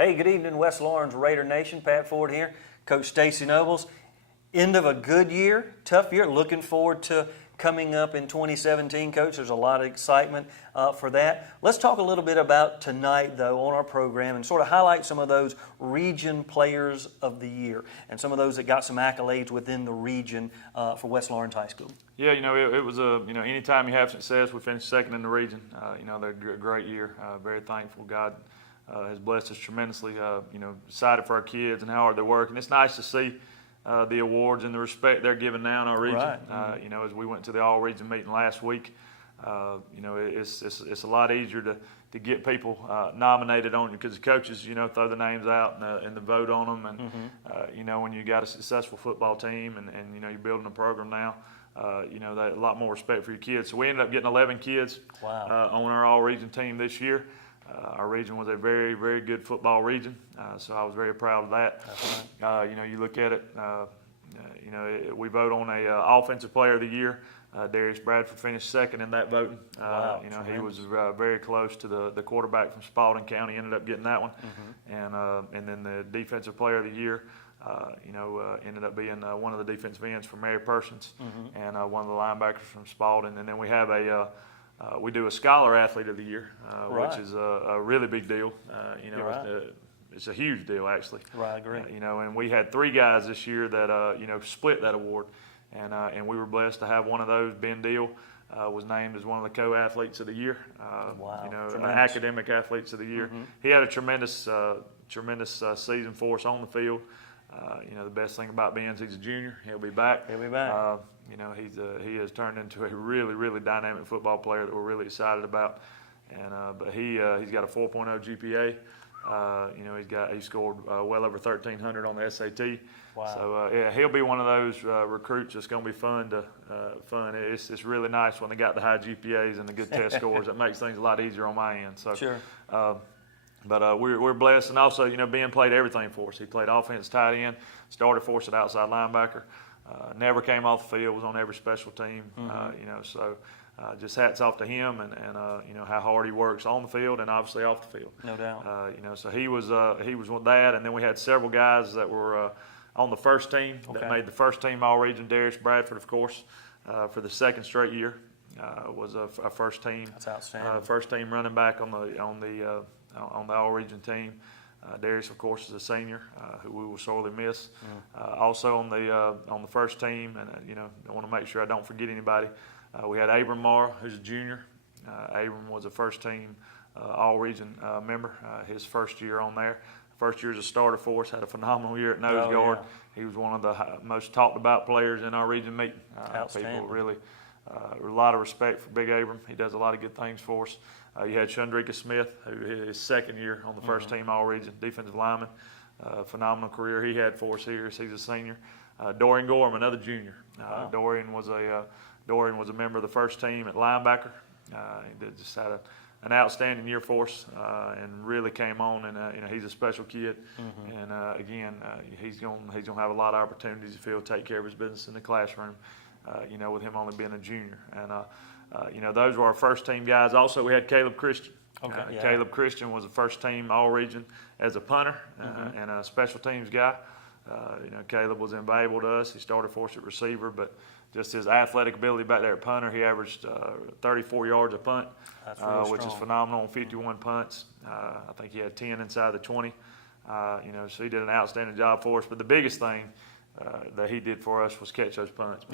Hey, good evening, West Lawrence Raider Nation. Pat Ford here, Coach Stacey Nobles. End of a good year, tough year. Looking forward to coming up in 2017, Coach. There's a lot of excitement for that. Let's talk a little bit about tonight, though, on our program and sort of highlight some of those region players of the year and some of those that got some accolades within the region for West Lawrence High School. Yeah, it was anytime you have success, we finished second in the region. They're a great year. Very thankful. God has blessed us tremendously. Excited for our kids and how hard they're working. It's nice to see the awards and the respect they're giving now in our region. Right. As we went to the all-region meeting last week, it's a lot easier to get people nominated on you because the coaches, throw the names out and the vote on them. And, when you got a successful football team and you're building a program now, a lot more respect for your kids. So we ended up getting 11 kids Wow. On our all-region team this year. Our region was a very, very good football region, so I was very proud of that. That's right. You look at it, we vote on a offensive player of the year. Darius Bradford finished second in that voting. Wow, He was very close to the quarterback from Spalding County, ended up getting that one. And then the defensive player of the year, ended up being one of the defensive ends from Mary Persons and one of the linebackers from Spalding. And then we have we do a Scholar Athlete of the Year, Right. which is a really big deal. You're right. It's a huge deal, actually. Right, I agree. And we had 3 guys this year that, split that award. And we were blessed to have one of those. Ben Deal was named as one of the co-athletes of the year. Wow. Tremendous. Academic athletes of the year. He had a tremendous season for us on the field. The best thing about Ben is he's a junior. He'll be back. He'll be back. He has turned into a really, really dynamic football player that we're really excited about. And but he's got a 4.0 GPA. He scored well over 1,300 on the SAT. Wow. So he'll be one of those recruits that's going to be fun. It's really nice when they got the high GPAs and the good test scores. It makes things a lot easier on my end. So Sure. But we're blessed, and also Ben played everything for us. He played offense, tight end, started for us at outside linebacker. Never came off the field, was on every special team. Just hats off to him and how hard he works on the field and obviously off the field. No doubt. So he was with that, and then we had several guys that were on the first team that made the first team all region. Darius Bradford, of course, for the second straight year was a first team. That's outstanding. First team running back on the all region team. Darius, of course, is a senior who we will sorely miss. Also on the first team, and I want to make sure I don't forget anybody. We had Abram Marr, who's a junior. Abram was a first team all-region member. His first year on there. First year as a starter for us, had a phenomenal year at nose guard. Yeah. He was one of the most talked about players in our region meeting. People really, a lot of respect for Big Abram. He does a lot of good things for us. You had Chandrika Smith, who his second year on the first team all-region, defensive lineman. Phenomenal career he had for us here. He's a senior. Dorian Gorham, another junior. Wow. Dorian was a member of the first team at linebacker. He just had an outstanding year for us and really came on. And he's a special kid. And again, he's going to have a lot of opportunities if he'll take care of his business in the classroom. With him only being a junior. And those were our first team guys. Also, we had Caleb Christian. Caleb Christian was a first team all region as a punter and a special teams guy. Caleb was invaluable to us. He started for us at receiver, but just his athletic ability back there at punter, he averaged 34 yards a punt, which is phenomenal on 51 punts. I think he had 10 inside the 20. So he did an outstanding job for us. But the biggest thing that he did for us was catch those punts.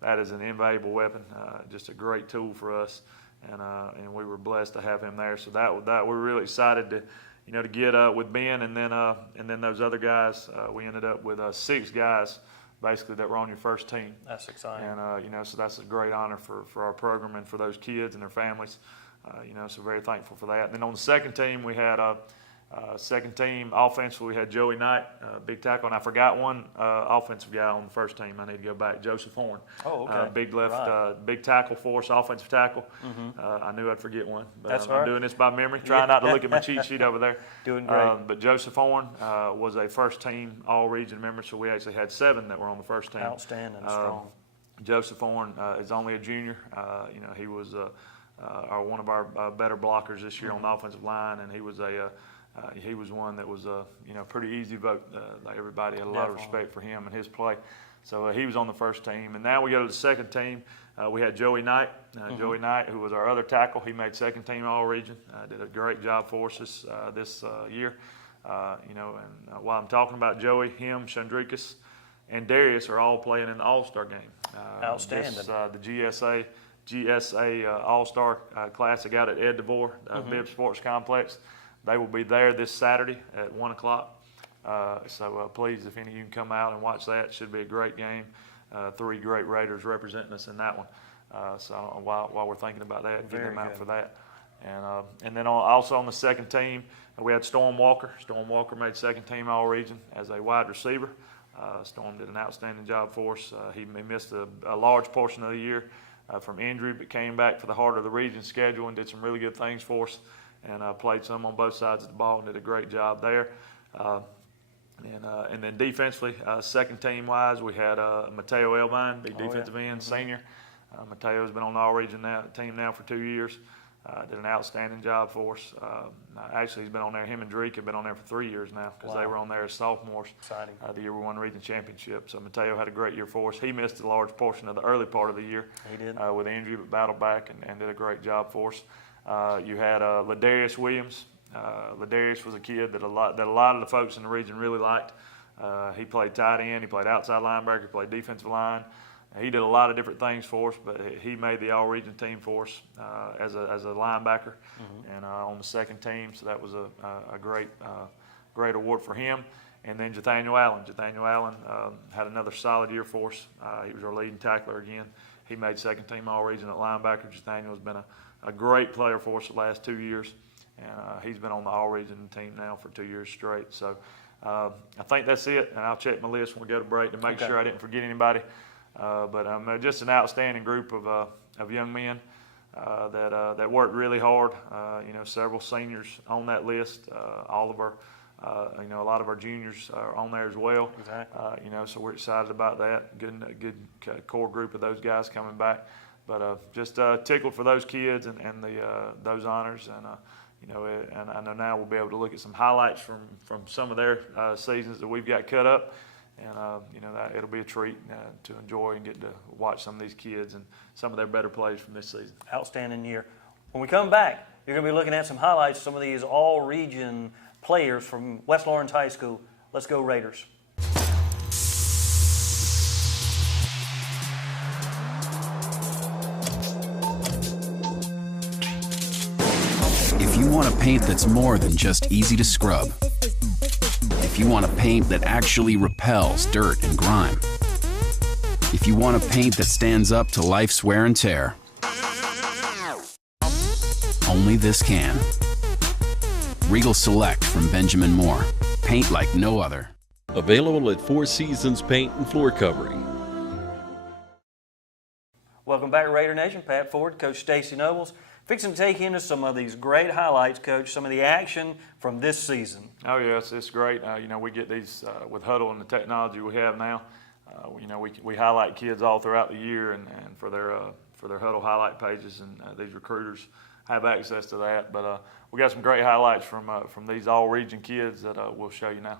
That is an invaluable weapon, just a great tool for us, and we were blessed to have him there. So that we're really excited to get with Ben, and then those other guys. We ended up with 6 guys basically that were on your first team. That's exciting. And so that's a great honor for our program and for those kids and their families. So very thankful for that. And then on the second team, we had second team offensive. We had Joey Knight, big tackle, and I forgot one offensive guy on the first team. I need to go back. Joseph Horn. Oh, okay. Big left, right. Big tackle for us, offensive tackle. I knew I'd forget one, but That's I'm right. doing this by memory. Trying not to look at my cheat sheet over there. Doing great. But Joseph Horn was a first team all-region member, so we actually had 7 that were on the first team. Outstanding, strong. Joseph Horn is only a junior. He was one of our better blockers this year on the offensive line, and he was he was one that was a pretty easy vote. Like everybody had a lot of respect for him and his play. So he was on the first team. And now we go to the second team. We had Joey Knight. Joey Knight, who was our other tackle, he made second team All-Region. Did a great job for us this year. And while I'm talking about Joey, him, Chandrikas, and Darius are all playing in the All-Star game. Outstanding. The GSA All-Star Classic out at Ed DeVore, Bibb Sports Complex. They will be there this Saturday at 1 o'clock. So please, if any of you can come out and watch that, it should be a great game. 3 great Raiders representing us in that one. So while we're thinking about that, get them out for that. And then also on the second team, we had Storm Walker. Storm Walker made second team All-Region as a wide receiver. Storm did an outstanding job for us. He missed a large portion of the year from injury, but came back for the heart of the region schedule and did some really good things for us, and played some on both sides of the ball and did a great job there. And then defensively, second team wise, we had Mateo Elvine, big defensive end, senior. Mateo's been on the All-Region team now for 2 years. Did an outstanding job for us. Actually, he's been on there. Him and Drake have been on there for 3 years now because they were on there as sophomores. Exciting. The year we won the region championship. So Mateo had a great year for us. He missed a large portion of the early part of the year. He did. With injury, but battled back and did a great job for us. You had Ladarius Williams. Ladarius was a kid that a lot of the folks in the region really liked. He played tight end. He played outside linebacker. He played defensive line. He did a lot of different things for us, but he made the All-Region team for us as a linebacker and on the second team. So that was a great award for him. And then Nathaniel Allen. Nathaniel Allen had another solid year for us. He was our leading tackler again. He made second team All-Region at linebacker. Nathaniel has been a great player for us the last 2 years, and he's been on the All-Region team now for 2 years straight. So I think that's it, and I'll check my list when we go to break to make sure I didn't forget anybody. But just an outstanding group of young men that worked really hard. Several seniors on that list. All of our, a lot of our juniors are on there as well. Exactly. So we're excited about that. Good core group of those guys coming back. But just tickled for those kids and those honors. And I know now we'll be able to look at some highlights from some of their seasons that we've got cut up. And, it'll be a treat to enjoy and get to watch some of these kids and some of their better plays from this season. Outstanding year. When we come back, you're going to be looking at some highlights of some of these all-region players from West Lawrence High School. Let's go Raiders. If you want a paint that's more than just easy to scrub, if you want a paint that actually repels dirt and grime, if you want a paint that stands up to life's wear and tear, only this can. Regal Select from Benjamin Moore. Paint like no other. Available at Four Seasons Paint and Floor Covering. Welcome back to Raider Nation. Pat Ford, Coach Stacey Nobles. Fixing to take into some of these great highlights, Coach, some of the action from this season. Oh, yes, it's great. We get these with Huddle and the technology we have now. We highlight kids all throughout the year and for their Huddle highlight pages, and these recruiters have access to that. But we got some great highlights from these all-region kids that we'll show you now.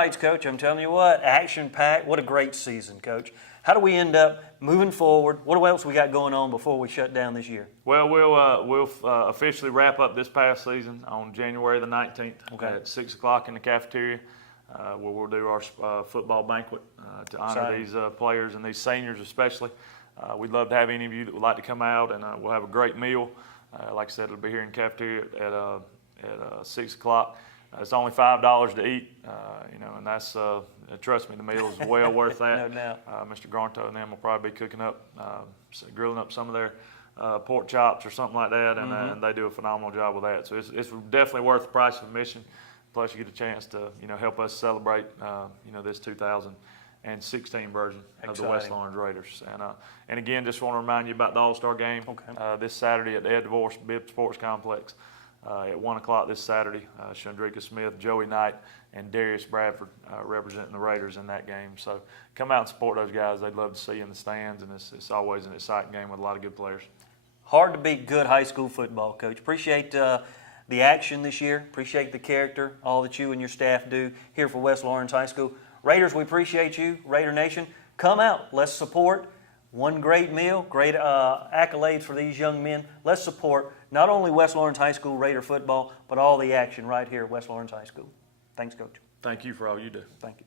rides, Coach. I'm telling you what, action-packed. What a great season, Coach. How do we end up moving forward? What else we got going on before we shut down this year? Well, we'll officially wrap up this past season on January the 19th at 6 o'clock in the cafeteria, where we'll do our football banquet to honor Exciting. these players and these seniors especially. We'd love to have any of you that would like to come out, and we'll have a great meal. Like I said, it'll be here in the cafeteria at 6 o'clock. It's only $5 to eat, and that's, trust me, the meal is well worth that. No doubt. Mr. Garnto and them will probably be cooking up, grilling up some of their pork chops or something like that, and they do a phenomenal job with that. So it's definitely worth the price of admission. Plus, you get a chance to, help us celebrate, this 2016 version of the West Exciting. Lawrence Raiders. And again, just want to remind you about the All-Star game this Saturday at the Ed DeVore Bibb Sports Complex. At 1 o'clock this Saturday, Chandrika Smith, Joey Knight, and Darius Bradford representing the Raiders in that game. So come out and support those guys. They'd love to see you in the stands, and it's always an exciting game with a lot of good players. Hard to beat good high school football, Coach. Appreciate the action this year. Appreciate the character, all that you and your staff do here for West Lawrence High School. Raiders, we appreciate you. Raider Nation, come out. Let's support. One great meal, great accolades for these young men. Let's support not only West Lawrence High School Raider football, but all the action right here at West Lawrence High School. Thanks, Coach. Thank you for all you do. Thank you.